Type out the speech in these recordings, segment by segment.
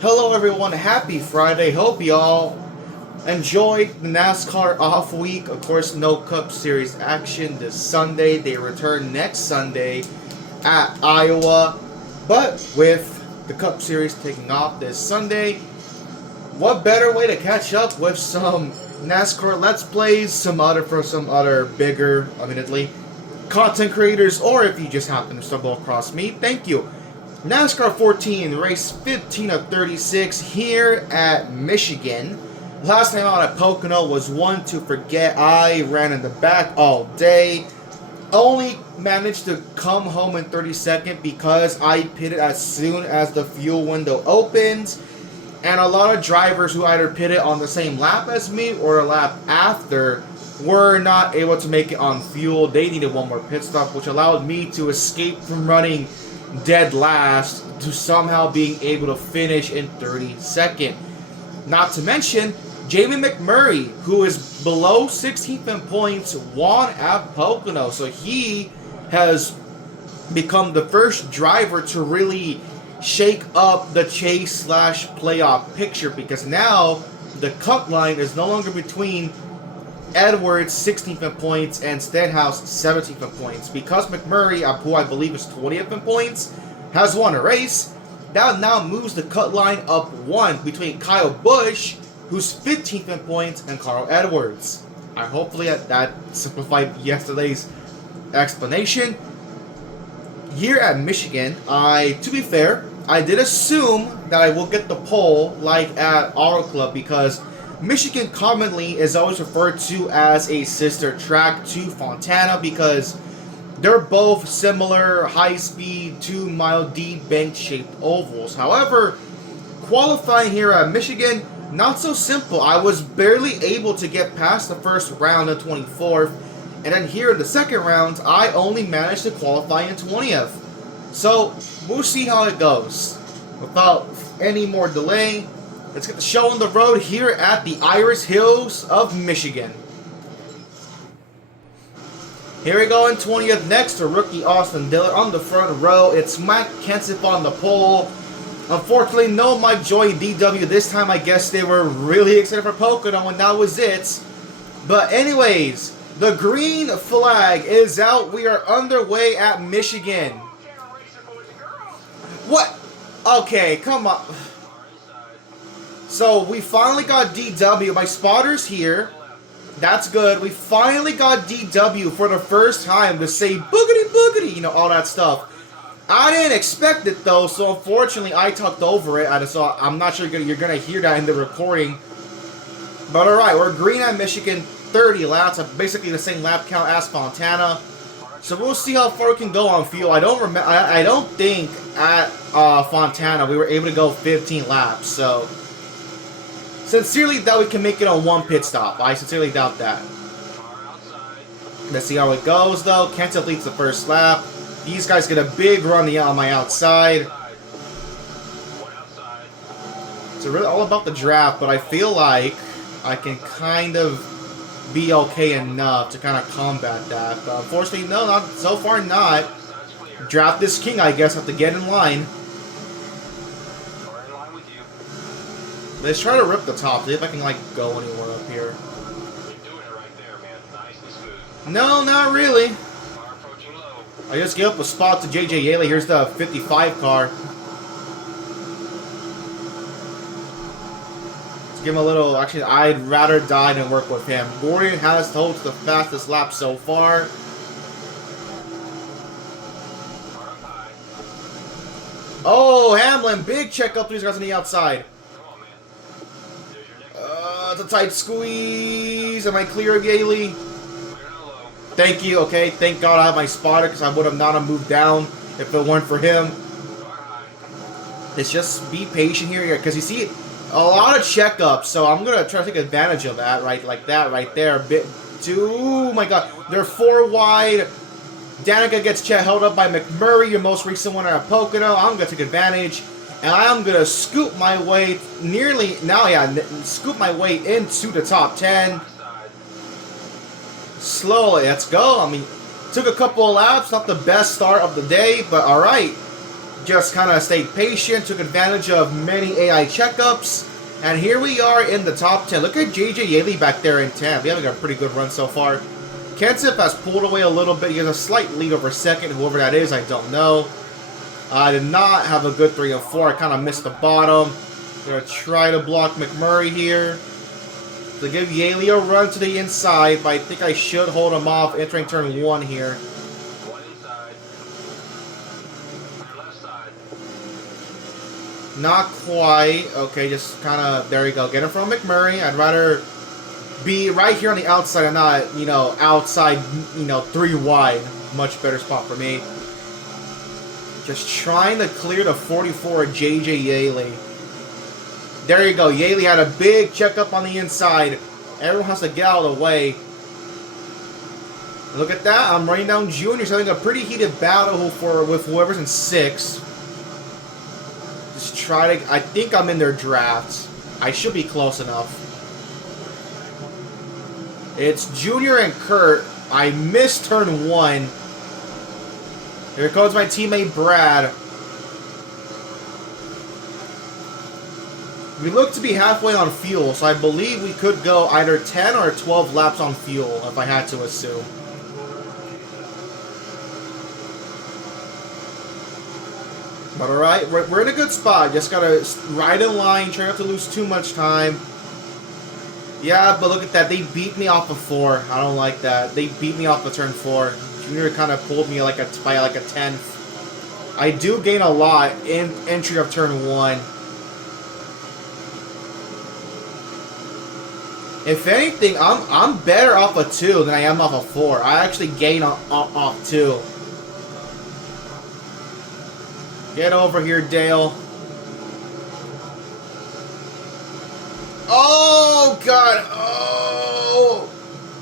Hello everyone, happy Friday. Hope y'all enjoyed the NASCAR off week. Of course, no Cup Series action this Sunday. They return next Sunday at Iowa. But with the Cup Series taking off this Sunday, what better way to catch up with some NASCAR Let's Plays, some other bigger, admittedly, content creators, or if you just happen to stumble across me, thank you. NASCAR 14, race 15 of 36 here at Michigan. Last time out at Pocono was one to forget. I ran in the back all day. Only managed to come home in 32nd because I pitted as soon as the fuel window opens. And a lot of drivers who either pitted on the same lap as me or a lap after were not able to make it on fuel. They needed one more pit stop, which allowed me to escape from running dead last to somehow being able to finish in 32nd. Not to mention, Jamie McMurray, who is below 16th in points, won at Pocono. So he has become the first driver to really shake up the chase / playoff picture, because now the cut line is no longer between Edwards 16th in points and Stenhouse 17th in points. Because McMurray, who I believe is 20th in points, has won a race, that now moves the cut line up one between Kyle Busch, who's 15th in points, and Carl Edwards. Hopefully that simplified yesterday's explanation. Here at Michigan, to be fair, I did assume that I will get the pole like at Auto Club, because Michigan commonly is always referred to as a sister track to Fontana, because they're both similar high-speed 2-mile deep bank-shaped ovals. However, qualifying here at Michigan, not so simple. I was barely able to get past the first round in 24th, and then here in the second round, I only managed to qualify in 20th. So, we'll see how it goes. Without any more delay, let's get the show on the road here at the Iris Hills of Michigan. Here we go in 20th next to rookie Austin Dillon on the front row. It's Mike Kenseth on the pole. Unfortunately, no Mike Joy DW. This time I guess they were really excited for Pocono and that was it. But anyways, the green flag is out. We are underway at Michigan. What? Okay, come on. So, we finally got DW. My spotter's here. That's good. We finally got DW for the first time to say boogity boogity, all that stuff. I didn't expect it, though, so unfortunately, I talked over it. So I'm not sure you're going to hear that in the recording. But alright, we're green at Michigan, 30 laps. Basically the same lap count as Fontana. So we'll see how far we can go on fuel. I don't think at Fontana we were able to go 15 laps, so sincerely doubt we can make it on one pit stop. I sincerely doubt that. Let's see how it goes, though. Kenseth leads the first lap. These guys get a big run on my outside. It's really all about the draft, but I feel like I can kind of be okay enough to kind of combat that. But unfortunately, no, not so far not. Draft is king, I guess. Have to get in line. Let's try to rip the top. See if I can, go anywhere up here. No, not really. I just gave up a spot to JJ Yaley. Here's the 55 car. Let's give him a little... Actually, I'd rather die than work with him. Gordon has holds the fastest lap so far. Oh, Hamlin. Big check up to these guys on the outside. It's a tight squeeze. Am I clear of Yaley? Thank you. Okay, thank God I have my spotter, because I would have not moved down if it weren't for him. Let's just be patient here, because you see a lot of checkups, so I'm going to try to take advantage of that, right? Like that right there. A bit too... Oh, my God. They're 4 wide. Danica gets held up by McMurray, your most recent winner at Pocono. I'm going to take advantage. And I'm going to scoop my way scoop my way into the top 10. Slowly, let's go. I mean, took a couple of laps, not the best start of the day, but alright. Just kind of stayed patient, took advantage of many AI checkups, and here we are in the top 10. Look at JJ Yaley back there in 10th. We're having a pretty good run so far. Kenseth has pulled away a little bit. He has a slight lead over second. Whoever that is, I don't know. I did not have a good 3 and 4. I kind of missed the bottom. Gonna try to block McMurray here. To give Yaley a run to the inside, but I think I should hold him off entering turn 1 here. Not quite. Okay, just kind of, there you go. Get him from McMurray. I'd rather be right here on the outside and not, you know, outside, you know, 3 wide. Much better spot for me. Just trying to clear the 44 JJ Yaley. There you go. Yaley had a big checkup on the inside. Everyone has to get out of the way. Look at that. I'm running down Junior's having a pretty heated battle with whoever's in 6. Just try to... I think I'm in their drafts. I should be close enough. It's Junior and Kurt. I missed turn 1. Here comes my teammate Brad. We look to be halfway on fuel, so I believe we could go either 10 or 12 laps on fuel, if I had to assume. But alright, we're in a good spot. Just gotta ride in line, try not to lose too much time. Yeah, but look at that. They beat me off of 4. I don't like that. They beat me off of turn 4. Junior kind of pulled me by like a 10th. I do gain a lot in entry of turn 1. If anything, I'm better off of 2 than I am off of 4. I actually gain off 2. Get over here, Dale. Oh, God. Oh.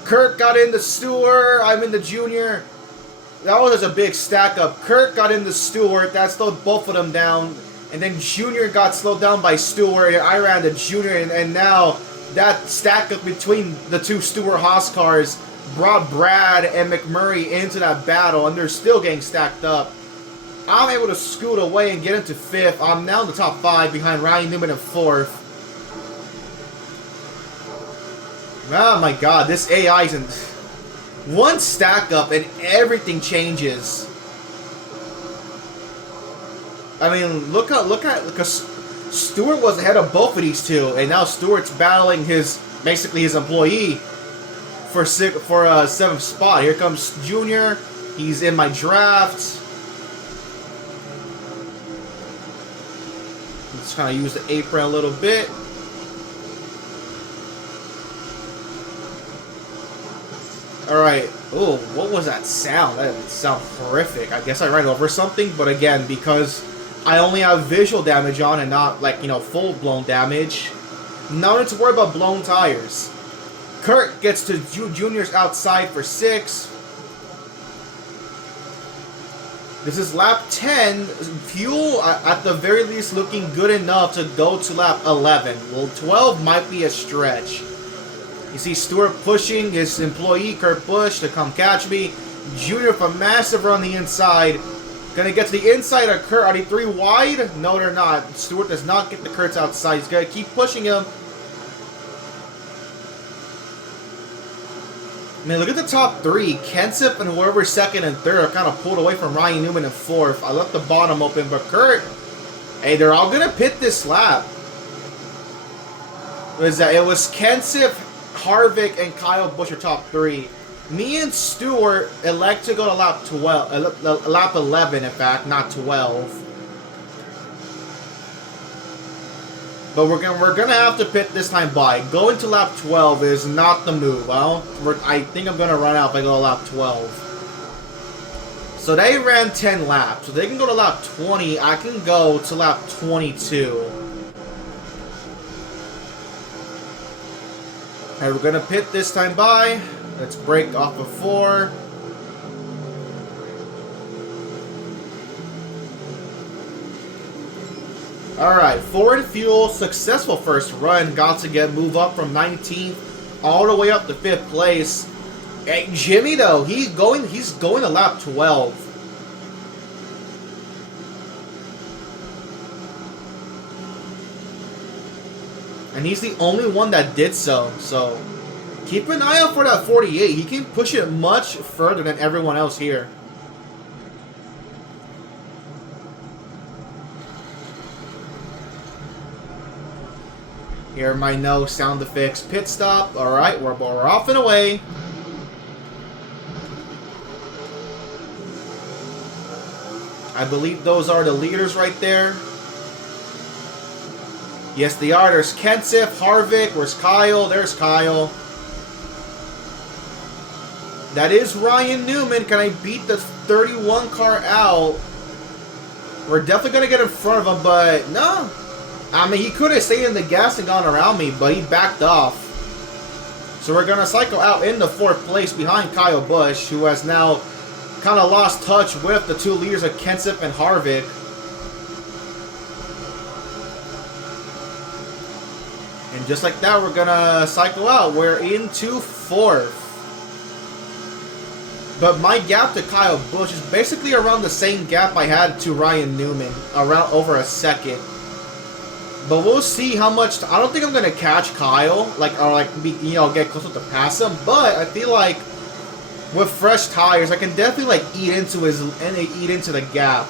Kurt got in the Stewart. I'm in the Junior. That was a big stack up. Kurt got in the Stewart. That slowed both of them down. And then Junior got slowed down by Stewart. And I ran the Junior. And now that stack up between the 2 Stewart Haas cars brought Brad and McMurray into that battle. And they're still getting stacked up. I'm able to scoot away and get into 5th. I'm now in the top 5 behind Ryan Newman in 4th. Oh my God, this AI is in one stack up and everything changes. I mean, look at Stewart was ahead of both of these 2, and now Stewart's battling basically his employee for 7th spot. Here comes Junior. He's in my draft. Let's kind of use the apron a little bit. Alright. Oh, what was that sound? That sounded horrific. I guess I ran over something, but again, because I only have visual damage on and not, like, you know, full-blown damage, no need to worry about blown tires. Kurt gets to Junior's outside for 6. This is lap 10. Fuel, at the very least, looking good enough to go to lap 11. Well, 12 might be a stretch. You see Stewart pushing his employee, Kurt Busch, to come catch me. Junior with a massive run on the inside. Gonna get to the inside of Kurt. Are they 3 wide? No, they're not. Stewart does not get the Kurt's outside. He's gonna keep pushing him. I mean, look at the top 3. Kenseth and whoever's 2nd and 3rd are kind of pulled away from Ryan Newman in 4th. I left the bottom open, but Kurt, hey, they're all gonna pit this lap. What is that? It was Kenseth, Harvick, and Kyle Busch are top 3. Me and Stewart elect to go to lap 12, lap 11, in fact, not 12. But we're gonna have to pit this time by. Going to lap 12 is not the move. I think I'm gonna run out if I go to lap 12. So they ran 10 laps. So they can go to lap 20. I can go to lap 22. Alright, we're gonna pit this time by. Let's break off of 4. Alright, forward fuel, successful first run. Got to move up from 19th all the way up to 5th place. Hey, Jimmy though, he's going to lap 12. And he's the only one that did so. So keep an eye out for that 48. He can push it much further than everyone else here. Hear my no sound effects. Pit stop. Alright, we're off and away. I believe those are the leaders right there. Yes, they are. There's Kenseth, Harvick. Where's Kyle? There's Kyle. That is Ryan Newman. Can I beat the 31 car out? We're definitely going to get in front of him, but no. I mean, he could have stayed in the gas and gone around me, but he backed off. So we're going to cycle out in the 4th place behind Kyle Busch, who has now kind of lost touch with the 2 leaders of Kenseth and Harvick. And just like that, we're going to cycle out. We're into 4th. But my gap to Kyle Busch is basically around the same gap I had to Ryan Newman, around over a second. But we'll see how much. I don't think I'm gonna catch Kyle, get close to pass him. But I feel like with fresh tires, I can definitely eat into the gap.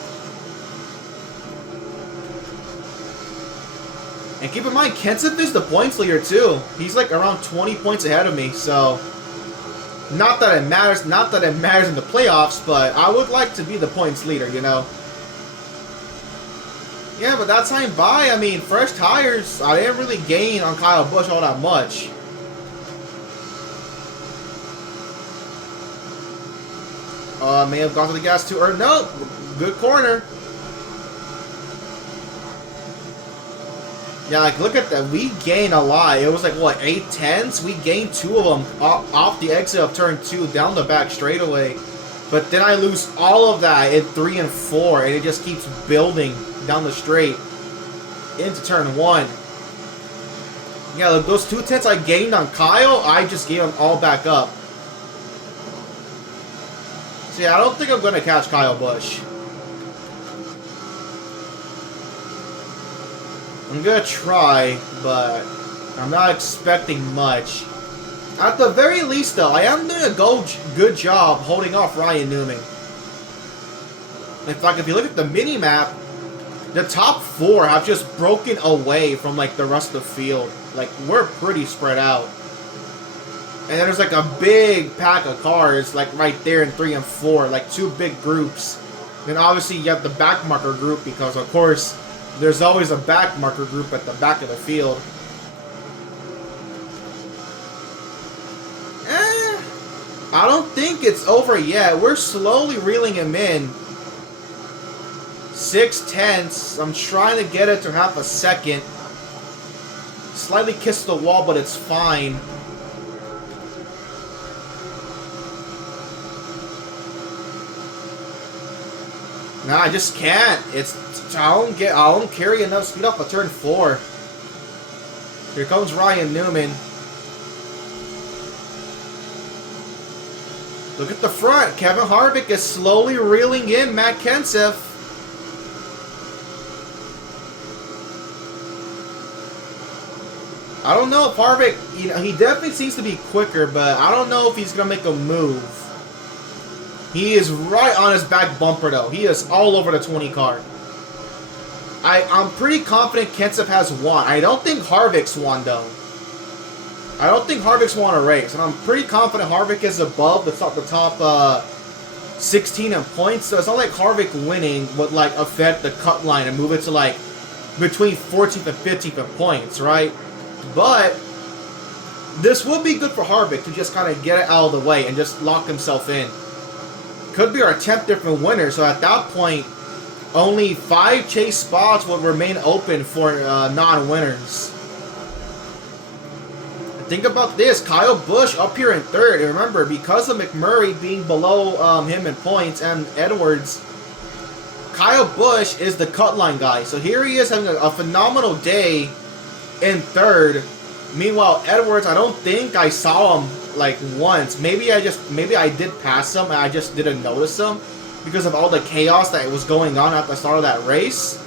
And keep in mind, Kenseth is the points leader too. He's around 20 points ahead of me. So not that it matters. Not that it matters in the playoffs, but I would like to be the points leader. You know. Yeah, but that time by, I mean, fresh tires, I didn't really gain on Kyle Busch all that much. May have gone to the gas too early. Nope, good corner. Yeah, look at that. We gained a lot. It was what, 8 tenths? We gained 2 of them off the exit of turn 2 down the back straightaway. But then I lose all of that in 3 and 4, and it just keeps building down the straight into turn 1. Yeah, look, those 2 tenths I gained on Kyle, I just gave them all back up. So yeah, I don't think I'm going to catch Kyle Busch. I'm going to try, but I'm not expecting much. At the very least, though, I am doing a good job holding off Ryan Newman. In fact, if you look at the mini-map, the top 4 have just broken away from, the rest of the field. We're pretty spread out. And then there's, a big pack of cars, right there in 3 and 4. 2 big groups. Then, obviously, you have the back marker group because, of course, there's always a back marker group at the back of the field. I don't think it's over yet. We're slowly reeling him in. 6 tenths. I'm trying to get it to half a second. Slightly kissed the wall, but it's fine. Nah, I just can't. I don't carry enough speed off of turn 4. Here comes Ryan Newman. Look at the front. Kevin Harvick is slowly reeling in Matt Kenseth. I don't know if Harvick, he definitely seems to be quicker, but I don't know if he's going to make a move. He is right on his back bumper, though. He is all over the 20 car. I'm pretty confident Kenseth has won. I don't think Harvick's won, though. I don't think Harvick's won a race, and I'm pretty confident Harvick is above the top 16 in points, so it's not like Harvick winning would affect the cut line and move it to between 14th and 15th in points, right? But this would be good for Harvick to just kind of get it out of the way and just lock himself in. Could be our 10th different winner, so at that point, only 5 chase spots will remain open for non-winners. Think about this. Kyle Busch up here in 3rd. And remember, because of McMurray being below him in points and Edwards, Kyle Busch is the cut line guy. So here he is having a phenomenal day in 3rd. Meanwhile, Edwards, I don't think I saw him once. Maybe I did pass him and I just didn't notice him because of all the chaos that was going on at the start of that race.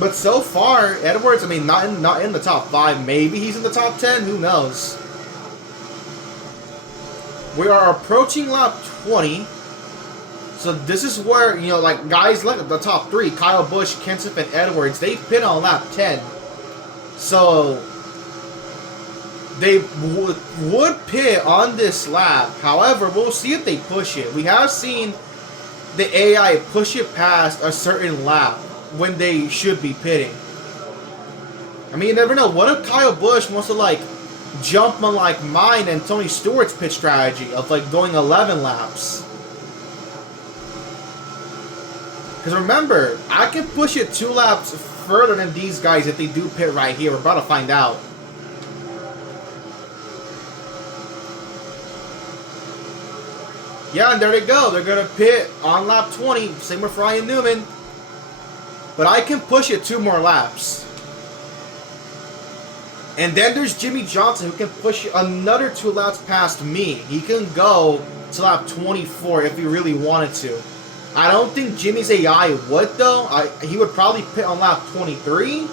But so far, Edwards, I mean, not in the top 5. Maybe he's in the top 10. Who knows? We are approaching lap 20. So this is where, you know, like, guys like the top 3, Kyle Busch, Kenseth, and Edwards, they pit on lap 10. So they would pit on this lap. However, we'll see if they push it. We have seen the AI push it past a certain lap when they should be pitting. I mean, you never know. What if Kyle Busch wants to, like, jump on, like, mine and Tony Stewart's pit strategy of, like, going 11 laps? Because remember, I can push it 2 laps further than these guys if they do pit right here. We're about to find out. Yeah, and there they go. They're going to pit on lap 20. Same with Ryan Newman. But I can push it 2 more laps. And then there's Jimmy Johnson who can push another 2 laps past me. He can go to lap 24 if he really wanted to. I don't think Jimmy's AI would, though. He would probably pit on lap 23.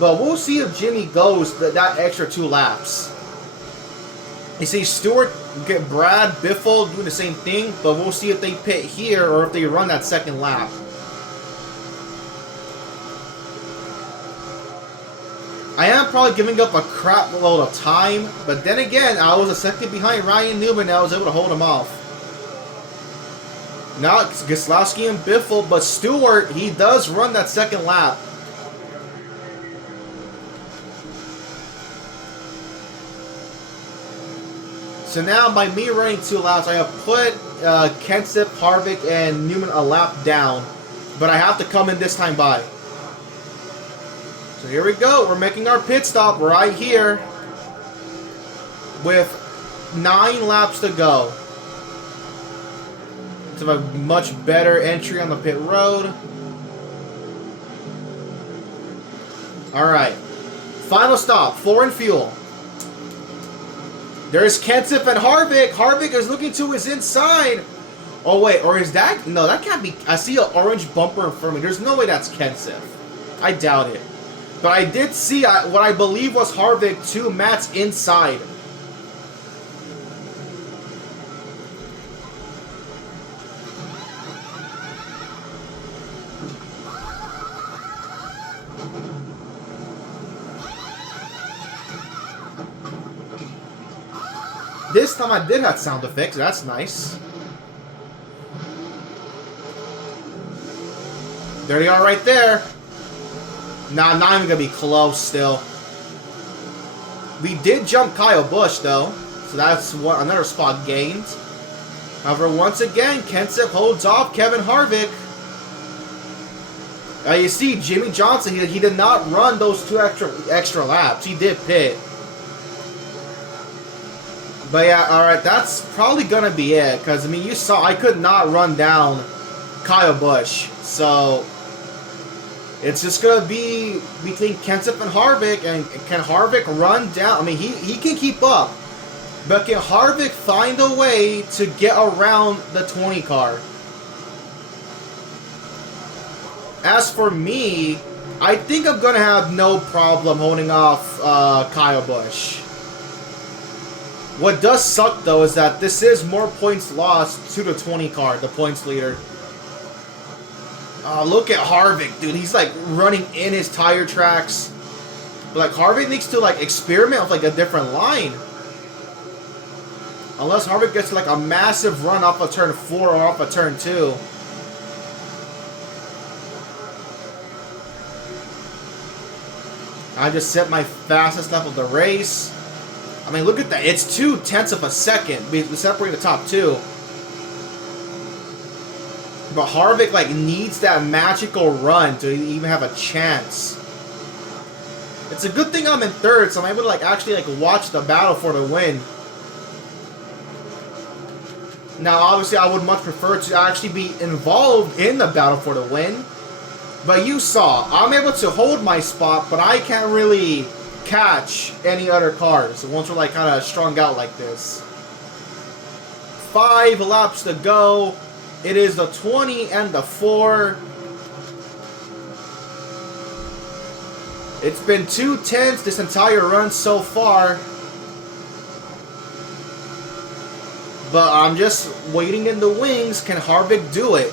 But we'll see if Jimmy goes that extra 2 laps. You see Stewart, get Brad, Biffle doing the same thing. But we'll see if they pit here or if they run that second lap. I am probably giving up a crap load of time, but then again, I was a second behind Ryan Newman and I was able to hold him off. Now it's Goslavsky and Biffle, but Stewart, he does run that second lap. So now by me running 2 laps, I have put Kenseth, Harvick, and Newman a lap down, but I have to come in this time by. So here we go. We're making our pit stop right here with 9 laps to go. To have a much better entry on the pit road. Alright. Final stop. Floor and fuel. There's Kenseth and Harvick. Harvick is looking to his inside. Oh, wait. Or is that? No, that can't be. I see an orange bumper in front of me. There's no way that's Kenseth. I doubt it. But I did see what I believe was Harvick to Matt's inside. This time I did have sound effects. That's nice. There they are right there. Nah, not even going to be close still. We did jump Kyle Busch, though. So that's another spot gained. However, once again, Kenseth holds off Kevin Harvick. You see, Jimmy Johnson, he did not run those 2 extra laps. He did pit. But yeah, alright, that's probably going to be it. Because, I mean, you saw I could not run down Kyle Busch. So it's just going to be between Kenseth and Harvick. And can Harvick run down? I mean, he can keep up. But can Harvick find a way to get around the 20 car? As for me, I think I'm going to have no problem holding off Kyle Busch. What does suck, though, is that this is more points lost to the 20 car, the points leader. Look at Harvick, dude. He's, like, running in his tire tracks. But, like, Harvick needs to, like, experiment with, like, a different line. Unless Harvick gets, like, a massive run off of turn 4 or off of turn 2. I just set my fastest lap of the race. I mean, look at that. It's 0.2 of a second. We separate the top 2. But Harvick, like, needs that magical run to even have a chance. It's a good thing I'm in 3rd, so I'm able to, like, actually, like, watch the battle for the win. Now, obviously, I would much prefer to actually be involved in the battle for the win. But you saw, I'm able to hold my spot, but I can't really catch any other cars once we're, like, kind of strung out like this. 5 laps to go. It is the 20 and the 4. It's been 2/10 this entire run so far. But I'm just waiting in the wings. Can Harvick do it?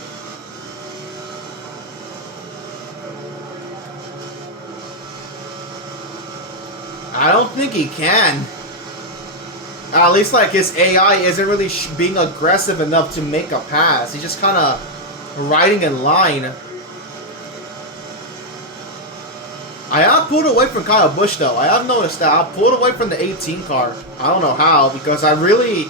I don't think he can. At least, like, his AI isn't really being aggressive enough to make a pass. He's just kind of riding in line. I have pulled away from Kyle Busch, though. I have noticed that. I pulled away from the 18 car. I don't know how, because I really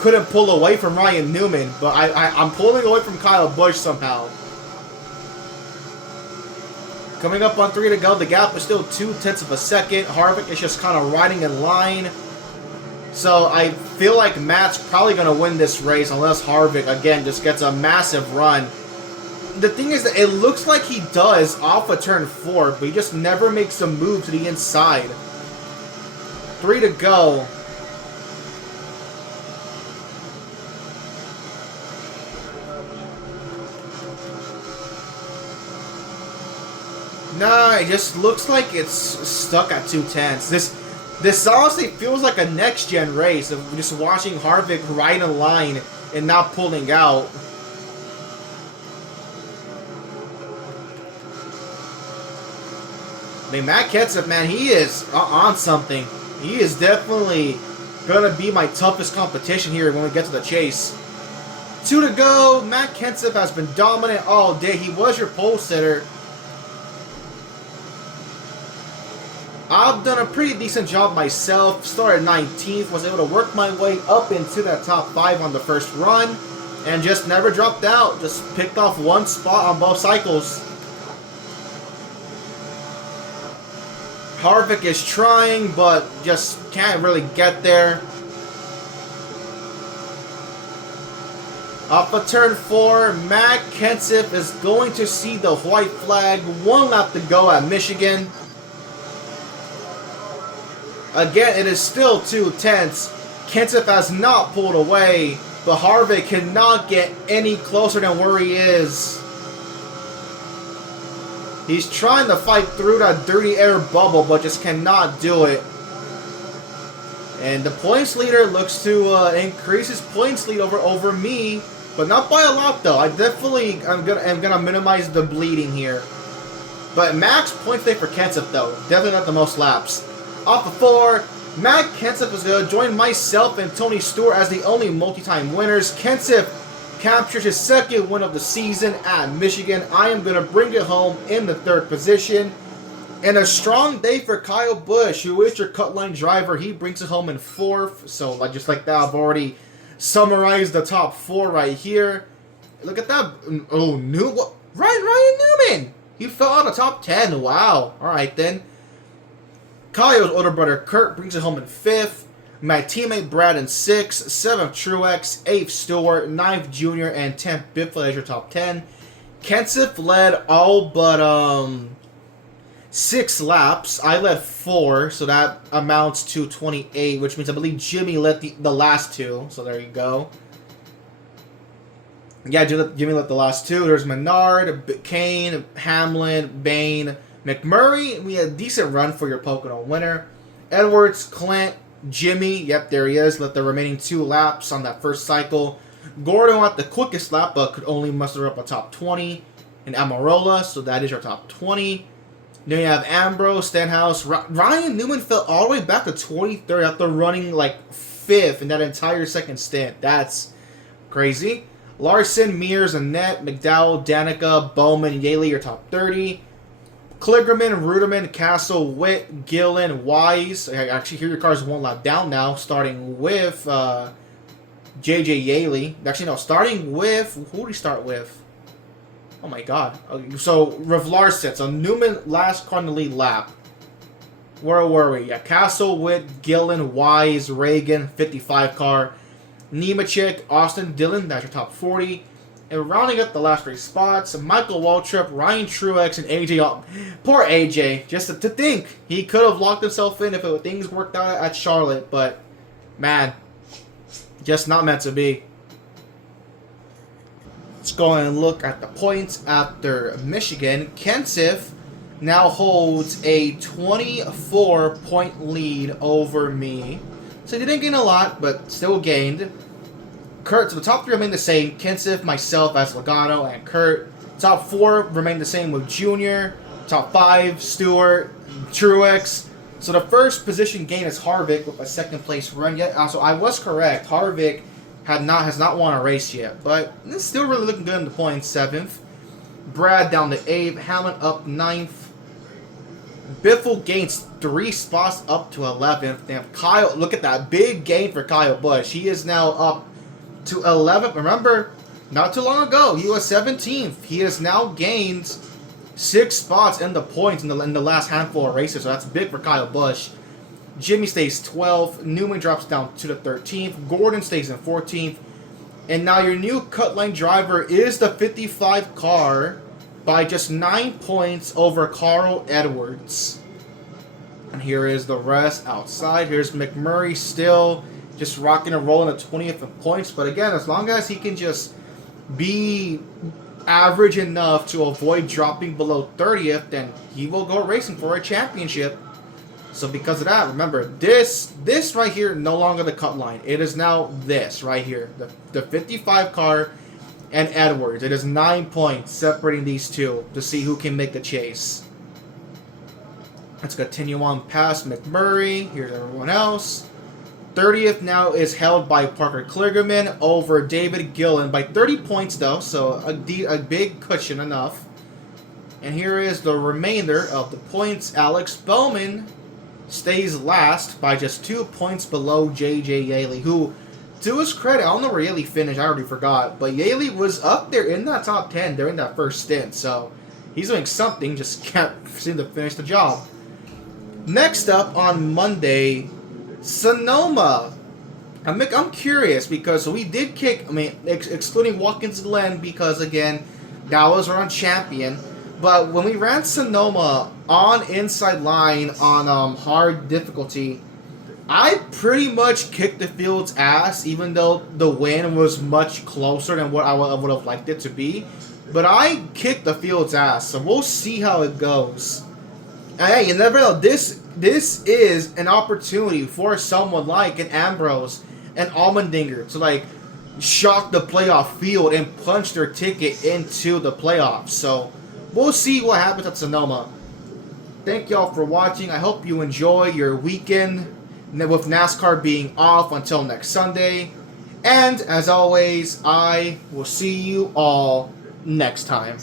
couldn't pull away from Ryan Newman. But I'm pulling away from Kyle Busch somehow. Coming up on 3 to go. The gap is still 2/10 of a second. Harvick is just kind of riding in line. So I feel like Matt's probably going to win this race unless Harvick, again, just gets a massive run. The thing is that it looks like he does off of turn 4, but he just never makes a move to the inside. 3 to go. Nah, it just looks like it's stuck at 2/10. This honestly feels like a next-gen race of just watching Harvick ride in line and not pulling out. I mean, Matt Kenseth, man, he is on something. He is definitely going to be my toughest competition here when we get to the chase. 2 to go. Matt Kenseth has been dominant all day. He was your pole sitter. I've done a pretty decent job myself. Started 19th, was able to work my way up into that top 5 on the first run, and just never dropped out. Just picked off one spot on both cycles. Harvick is trying, but just can't really get there. Off of turn 4, Matt Kenseth is going to see the white flag. 1 lap to go at Michigan. Again, it is still 2/10. Kenseth has not pulled away, but Harvick cannot get any closer than where he is. He's trying to fight through that dirty air bubble, but just cannot do it. And the points leader looks to increase his points lead over me, but not by a lot though. I definitely am gonna minimize the bleeding here. But max points day for Kenseth though, definitely not the most laps. Off of 4, Matt Kenseth is going to join myself and Tony Stewart as the only multi-time winners. Kenseth captures his 2nd win of the season at Michigan. I am going to bring it home in the 3rd position. And a strong day for Kyle Busch, who is your cut line driver. He brings it home in 4th. So just like that, I've already summarized the top 4 right here. Look at that. Oh, Ryan Newman. He fell out of top 10. Wow. All right, then. Kyle's older brother Kurt brings it home in 5th. My teammate Brad in 6th. 7th Truex. 8th Stewart. 9th Junior. And 10th Biffle as your top 10. Kenseth led all but 6 laps. I led 4, so that amounts to 28, which means I believe Jimmy led the last 2. So there you go. Yeah, Jimmy led the last 2. There's Menard, Kane, Hamlin, Bain, McMurray. We had a decent run for your Pocono winner. Edwards, Clint, Jimmy. Yep, there he is. Led the remaining 2 laps on that first cycle. Gordon got the quickest lap, but could only muster up a top 20. And Amarola, so that is your top 20. Then you have Ambrose, Stenhouse. Ryan Newman fell all the way back to 23rd after running like 5th in that entire second stint. That's crazy. Larson, Mears, Annette, McDowell, Danica, Bowman, Yaley, your top 30. Kligerman, Ruderman, Castle, Witt, Gillen, Wise. Actually, here your car's 1 lap down now, starting with JJ Yaley. Actually, no, starting with... Who did he start with? Oh my god. So, Rev Larson. So, Newman last car in the lead lap. Where were we? Yeah, Castle, Witt, Gillen, Wise, Reagan, 55 car. Nemechek, Austin, Dillon, that's your top 40. And rounding up the last 3 spots, Michael Waltrip, Ryan Truex, and AJ. Poor AJ. Just to think, he could have locked himself in if things worked out at Charlotte. But, man, just not meant to be. Let's go and look at the points after Michigan. Kenseth now holds a 24-point lead over me. So he didn't gain a lot, but still gained. Kurt, so the top 3 remain the same. Kenseth, myself as Logano, and Kurt. Top 4 remain the same with Junior. Top 5, Stewart, Truex. So the first position gain is Harvick with a second place run yet. Also, I was correct. Harvick has not won a race yet, but it's still really looking good in the points. 7th. Brad down to 8th. Hamlin up 9th. Biffle gains 3 spots up to 11th. Damn, Kyle, look at that big gain for Kyle Busch. He is now up to 11th. Remember, not too long ago, he was 17th. He has now gained 6 spots in the points in the last handful of races, so that's big for Kyle Busch. Jimmy stays 12th. Newman drops down to the 13th. Gordon stays in 14th. And now your new cut line driver is the 55 car by just 9 points over Carl Edwards. And here is the rest outside. Here's McMurray still just rocking and rolling at 20th in points. But again, as long as he can just be average enough to avoid dropping below 30th, then he will go racing for a championship. So because of that, remember, this right here, no longer the cut line. It is now this right here, the 55 car and Edwards. It is 9 points separating these two to see who can make the chase. Let's continue on past McMurray. Here's everyone else. 30th now is held by Parker Kligerman over David Gillen by 30 points though, so a big cushion enough. And here is the remainder of the points. Alex Bowman stays last by just 2 points below J.J. Yaley, who, to his credit, I don't know where Yaley finished, I already forgot, but Yaley was up there in that top 10 during that first stint, so he's doing something, just can't seem to finish the job. Next up on Monday, Sonoma. I'm curious because we did kick, excluding Watkins Glen because, again, that was our champion. But when we ran Sonoma on inside line on hard difficulty, I pretty much kicked the field's ass, even though the win was much closer than what I would have liked it to be. But I kicked the field's ass, so we'll see how it goes. And hey, you never know. This is an opportunity for someone like an Ambrose and Allmendinger to like shock the playoff field and punch their ticket into the playoffs. So we'll see what happens at Sonoma. Thank y'all for watching. I hope you enjoy your weekend with NASCAR being off until next Sunday. And as always, I will see you all next time.